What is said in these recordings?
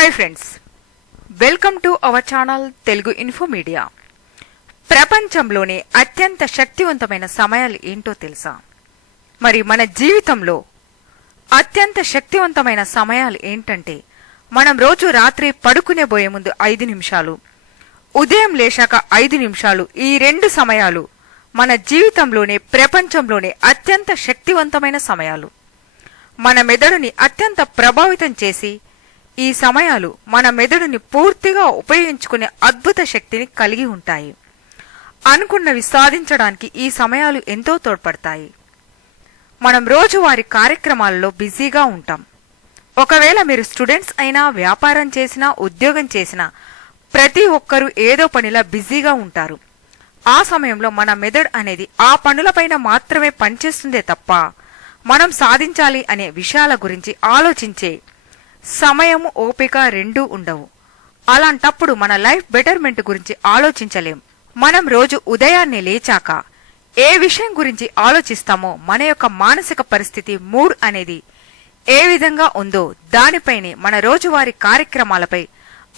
Hi friends welcome to our channel Telugu info media ప్రపంచంలోనే అత్యంత శక్తివంతమైన సమయాలు ఏంటో తెలుసా? మరి మన జీవితంలో అత్యంత శక్తివంతమైన సమయాలు ఏంటంటే మనం రోజు రాత్రి పడుకునే పోయే ముందు ఐదు నిమిషాలు ఉదయం లేచాక ఐదు నిమిషాలు ఈ రెండు సమయాలు మన జీవితంలోనే ప్రపంచంలోనే అత్యంత శక్తివంతమైన సమయాలు. మన మెదడుని అత్యంత ప్రభావితం చేసి ఈ సమయాలు మన మెదడుని పూర్తిగా ఉపయోగించుకునే అద్భుత శక్తిని కలిగి ఉంటాయి. అనుకున్నవి సాధించడానికి ఈ సమయాలు ఎంతో తోడ్పడతాయి. మనం రోజువారి కార్యక్రమాలలో బిజీగా ఉంటాం. ఒకవేళ మీరు స్టూడెంట్స్ అయినా వ్యాపారం చేసినా ఉద్యోగం చేసినా ప్రతి ఒక్కరూ ఏదో పనిలా బిజీగా ఉంటారు. ఆ సమయంలో మన మెదడు అనేది ఆ పనులపైన మాత్రమే పనిచేస్తుందే తప్ప మనం సాధించాలి అనే విషయాల గురించి ఆలోచించే సమయం ఓపిక రెండూ ఉండవు. అలాంటప్పుడు మన లైఫ్ బెటర్మెంట్ గురించి ఆలోచించలేం. మనం రోజు ఉదయాన్నే లేచాక ఏ విషయం గురించి ఆలోచిస్తామో మన యొక్క మానసిక పరిస్థితి మూడ్ అనేది ఏ విధంగా ఉందో దానిపైనే మన రోజువారీ కార్యక్రమాలపై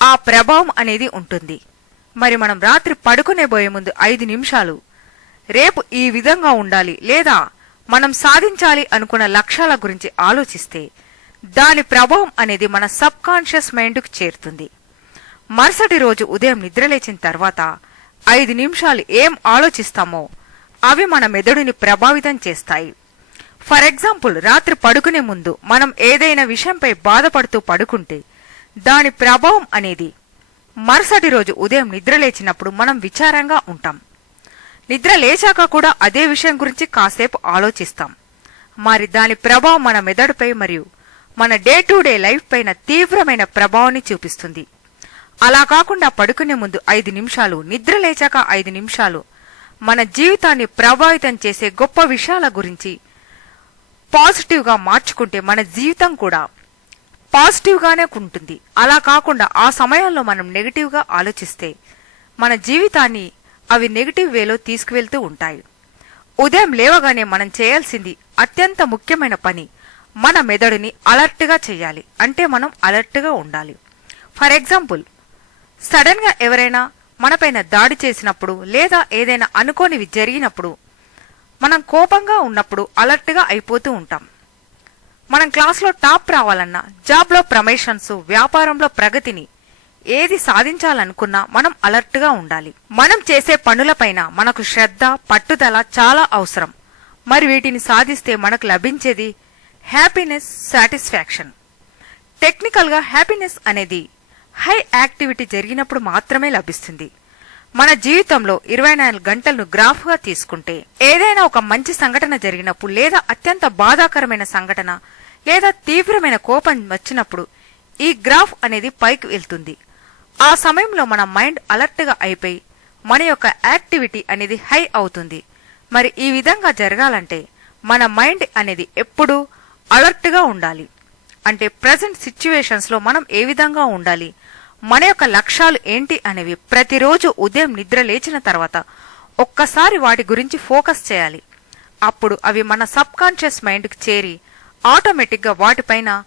ఆ ప్రభావం అనేది ఉంటుంది. మరి మనం రాత్రి పడుకునే పోయే ముందు ఐదు నిమిషాలు రేపు ఈ విధంగా ఉండాలి లేదా మనం సాధించాలి అనుకున్న లక్ష్యాల గురించి ఆలోచిస్తే దాని ప్రభావం అనేది మన సబ్ కాన్షియస్ మైండ్కు చేరుతుంది. మరుసటి రోజు ఉదయం నిద్రలేచిన తర్వాత ఐదు నిమిషాలు ఏం ఆలోచిస్తామో అవి మన మెదడుని ప్రభావితం చేస్తాయి. ఫర్ ఎగ్జాంపుల్ రాత్రి పడుకునే ముందు మనం ఏదైనా విషయంపై బాధపడుతూ పడుకుంటే దాని ప్రభావం అనేది మరుసటి రోజు ఉదయం నిద్రలేచినప్పుడు మనం విచారంగా ఉంటాం. నిద్ర లేచాక కూడా అదే విషయం గురించి కాసేపు ఆలోచిస్తాం. మరి దాని ప్రభావం మన మెదడుపై మరియు మన డే టు డే లైఫ్ పైన తీవ్రమైన ప్రభావాన్ని చూపిస్తుంది. అలా కాకుండా పడుకునే ముందు ఐదు నిమిషాలు నిద్ర లేచాక ఐదు నిమిషాలు మన జీవితాన్ని ప్రభావితం చేసే గొప్ప విషయాల గురించి పాజిటివ్గా మార్చుకుంటే మన జీవితం కూడా పాజిటివ్గానే ఉంటుంది. అలా కాకుండా ఆ సమయాల్లో మనం నెగిటివ్గా ఆలోచిస్తే మన జీవితాన్ని అవి నెగిటివ్ వేలో తీసుకువెళ్తూ ఉంటాయి. ఉదయం లేవగానే మనం చేయాల్సింది అత్యంత ముఖ్యమైన పని మన మెదడుని అలర్ట్గా చేయాలి. అంటే మనం అలర్ట్గా ఉండాలి. ఫర్ ఎగ్జాంపుల్ సడన్గా ఎవరైనా మనపైన దాడి చేసినప్పుడు లేదా ఏదైనా అనుకోనివి జరిగినప్పుడు మనం కోపంగా ఉన్నప్పుడు అలర్ట్గా అయిపోతూ ఉంటాం. మనం క్లాస్లో టాప్ రావాలన్నా జాబ్లో ప్రమోషన్స్ వ్యాపారంలో ప్రగతిని ఏది సాధించాలనుకున్నా మనం అలర్ట్గా ఉండాలి. మనం చేసే పనులపైన మనకు శ్రద్ధ పట్టుదల చాలా అవసరం. మరి వీటిని సాధిస్తే మనకు లభించేది హ్యాపీనెస్ సాటిస్ఫాక్షన్. టెక్నికల్గా హ్యాపీనెస్ అనేది హై యాక్టివిటీ జరిగినప్పుడు మాత్రమే లభిస్తుంది. మన జీవితంలో ఇరవై నాలుగు గంటలను గ్రాఫ్గా తీసుకుంటే ఏదైనా ఒక మంచి సంఘటన జరిగినప్పుడు లేదా అత్యంత బాధాకరమైన సంఘటన లేదా తీవ్రమైన కోపం వచ్చినప్పుడు ఈ గ్రాఫ్ అనేది పైకి వెళ్తుంది. ఆ సమయంలో మన మైండ్ అలర్ట్గా అయిపోయి మన యొక్క యాక్టివిటీ అనేది హై అవుతుంది. మరి ఈ విధంగా జరగాలంటే మన మైండ్ అనేది ఎప్పుడూ అలర్ట్గా ఉండాలి. అంటే ప్రజెంట్ సిచ్యువేషన్స్లో మనం ఏ విధంగా ఉండాలి? మన యొక్క లక్ష్యాలు ఏంటి అనేవి ప్రతిరోజు ఉదయం నిద్ర లేచిన తర్వాత ఒక్కసారి వాటి గురించి ఫోకస్ చేయాలి. అప్పుడు అవి మన సబ్ కాన్షియస్ మైండ్కి చేరి ఆటోమేటిక్గా వాటిపైన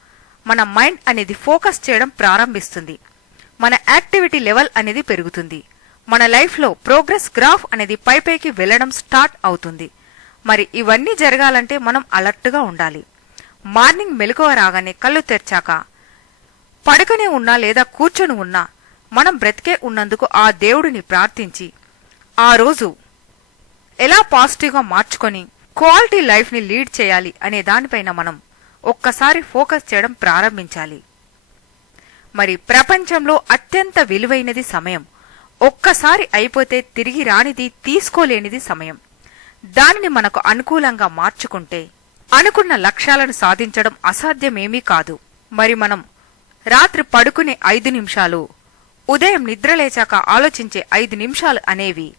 మన మైండ్ అనేది ఫోకస్ చేయడం ప్రారంభిస్తుంది. మన యాక్టివిటీ లెవెల్ అనేది పెరుగుతుంది. మన లైఫ్లో ప్రోగ్రెస్ గ్రాఫ్ అనేది పైపైకి వెళ్ళడం స్టార్ట్ అవుతుంది. మరి ఇవన్నీ జరగాలంటే మనం అలర్ట్గా ఉండాలి. మార్నింగ్ మెలకువ రాగానే కళ్ళు తెరిచాక పడుకునే ఉన్నా లేదా కూర్చొని ఉన్నా మనం బ్రతికే ఉన్నందుకు ఆ దేవుడిని ప్రార్థించి ఆ రోజు ఎలా పాజిటివ్గా మార్చుకొని క్వాలిటీ లైఫ్ని లీడ్ చేయాలి అనే దానిపైన మనం ఒక్కసారి ఫోకస్ చేయడం ప్రారంభించాలి. మరి ప్రపంచంలో అత్యంత విలువైనది సమయం ఒక్కసారి అయిపోతే తిరిగి రానిది తీసుకోలేనిది సమయం. దానిని మనకు అనుకూలంగా మార్చుకుంటే అనుకున్న లక్ష్యాలను సాధించడం అసాధ్యమేమీ కాదు. మరి మనం రాత్రి పడుకునే ఐదు నిమిషాలు ఉదయం నిద్రలేచాక ఆలోచించే ఐదు నిమిషాలు అనేవి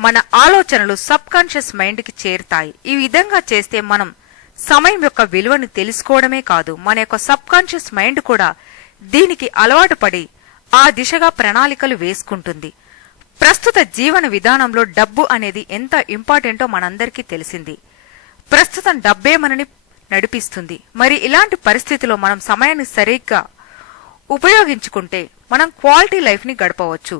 మన ఆలోచనలు సబ్ కాన్షియస్ మైండ్కి చేరుతాయి. ఈ విధంగా చేస్తే మనం సమయం యొక్క విలువను తెలుసుకోవడమే కాదు మన యొక్క సబ్ కాన్షియస్ మైండ్ కూడా దీనికి అలవాటు పడి ఆ దిశగా ప్రణాళికలు వేసుకుంటుంది. ప్రస్తుత జీవన విధానంలో డబ్బు అనేది ఎంత ఇంపార్టెంటో మనందరికీ తెలిసింది. ప్రస్తుతం డబ్బే మనని నడిపిస్తుంది. మరి ఇలాంటి పరిస్థితిలో మనం సమయాన్ని సరిగ్గా ఉపయోగించుకుంటే మనం క్వాలిటీ లైఫ్ని గడపవచ్చు.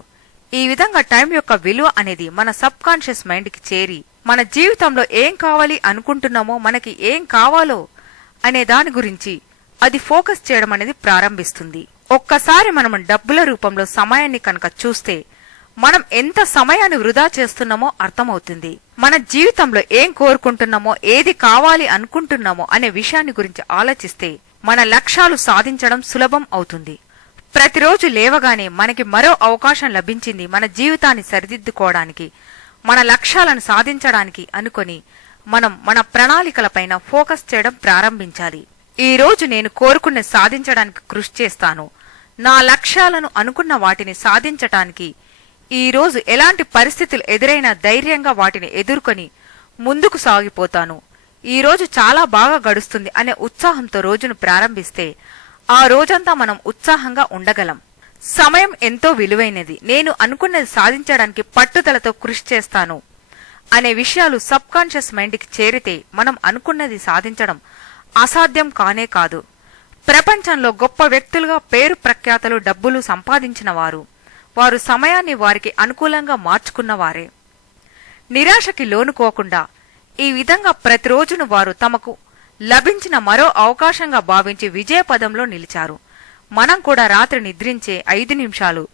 ఈ విధంగా టైం యొక్క విలువ అనేది మన సబ్ కాన్షియస్ మైండ్కి చేరి మన జీవితంలో ఏం కావాలి అనుకుంటున్నామో మనకి ఏం కావాలో అనే దాని గురించి అది ఫోకస్ చేయడం అనేది ప్రారంభిస్తుంది. ఒక్కసారి మనం డబ్బుల రూపంలో సమయాన్ని కనుక చూస్తే మనం ఎంత సమయాన్ని వృధా చేస్తున్నామో అర్థమవుతుంది. మన జీవితంలో ఏం కోరుకుంటున్నామో ఏది కావాలి అనుకుంటున్నామో అనే విషయాన్ని గురించి ఆలోచిస్తే మన లక్ష్యాలు సాధించడం సులభం అవుతుంది. ప్రతిరోజు లేవగానే మనకి మరో అవకాశం లభించింది మన జీవితాన్ని సరిదిద్దుకోవడానికి మన లక్ష్యాలను సాధించడానికి అనుకొని మనం మన ప్రణాళికలపైన ఫోకస్ చేయడం ప్రారంభించాలి. ఈ రోజు నేను కోరుకున్న సాధించడానికి కృషి చేస్తాను. నా లక్ష్యాలను అనుకున్న వాటిని సాధించటానికి ఈరోజు ఎలాంటి పరిస్థితులు ఎదురైనా ధైర్యంగా వాటిని ఎదుర్కొని ముందుకు సాగిపోతాను. ఈ రోజు చాలా బాగా గడుస్తుంది అనే ఉత్సాహంతో రోజును ప్రారంభిస్తే ఆ రోజంతా మనం ఉత్సాహంగా ఉండగలం. సమయం ఎంతో విలువైనది. నేను అనుకున్నది సాధించడానికి పట్టుదలతో కృషి చేస్తాను అనే విషయాలు సబ్ కాన్షియస్ మైండ్కి చేరితే మనం అనుకున్నది సాధించడం అసాధ్యం కానే కాదు. ప్రపంచంలో గొప్ప వ్యక్తులుగా పేరు ప్రఖ్యాతలు డబ్బులు సంపాదించిన వారు వారు సమయాన్ని వారికి అనుకూలంగా మార్చుకున్నవారే. నిరాశకి లోనుకోకుండా ఈ విధంగా ప్రతిరోజును వారు తమకు లభించిన మరో అవకాశంగా భావించి విజయ పదంలో నిలిచారు. మనం కూడా రాత్రి నిద్రించే ఐదు నిమిషాలు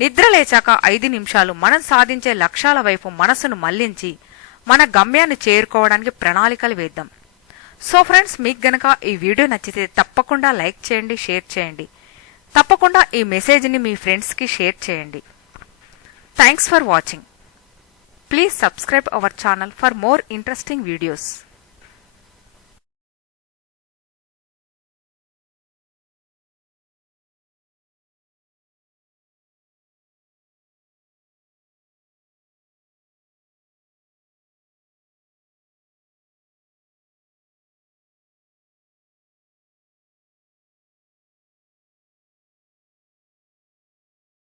నిద్ర లేచాక ఐదు నిమిషాలు మనం సాధించే లక్ష్యాల వైపు మనసును మళ్ళించి మన గమ్యాన్ని చేరుకోవడానికి ప్రణాళికలు వేద్దాం. సో ఫ్రెండ్స్ మీకు గనక ఈ వీడియో నచ్చితే తప్పకుండా లైక్ చేయండి షేర్ చేయండి. తప్పకుండా ఈ మెసేజ్ని మీ ఫ్రెండ్స్కి షేర్ చేయండి. Thanks for watching please subscribe our channel for more interesting videos